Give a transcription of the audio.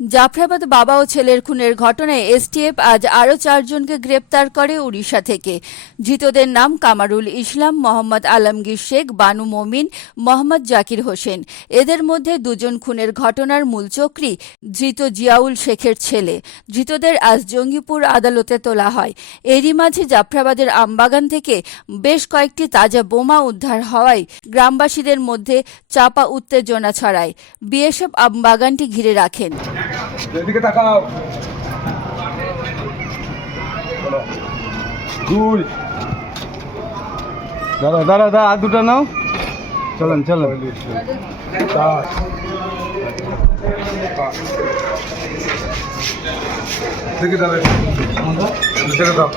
জাফরাবাদ বাবা ও ছেলের খুনের ঘটনায় এসটিএফ আজ আরও 4 জনকে গ্রেপ্তার করে উড়িষ্যা থেকে। ধৃতদের নাম কামারুল ইসলাম, মোহাম্মদ আলমগীর শেখ, বানু মমিন, মোহাম্মদ জাকির হোসেন। এদের মধ্যে 2 জন খুনের ঘটনার মূল চক্রী ধৃত জিয়াউল শেখের ছেলে। ধৃতদের আজ জঙ্গিপুর আদালতে তোলা হয়। এরই মাঝে জাফরাবাদের আমবাগান থেকে বেশ কয়েকটি তাজা বোমা উদ্ধার হওয়ায় গ্রামবাসীদের মধ্যে চাপা উত্তেজনা ছড়ায়। বিএসএফ আমবাগানটি ঘিরে রাখেন। এদিকে তাকাও। দুই দাদা দাদা দাদা আর দুটো নাও। চলেন চলেন। দেখি দাদা দাও।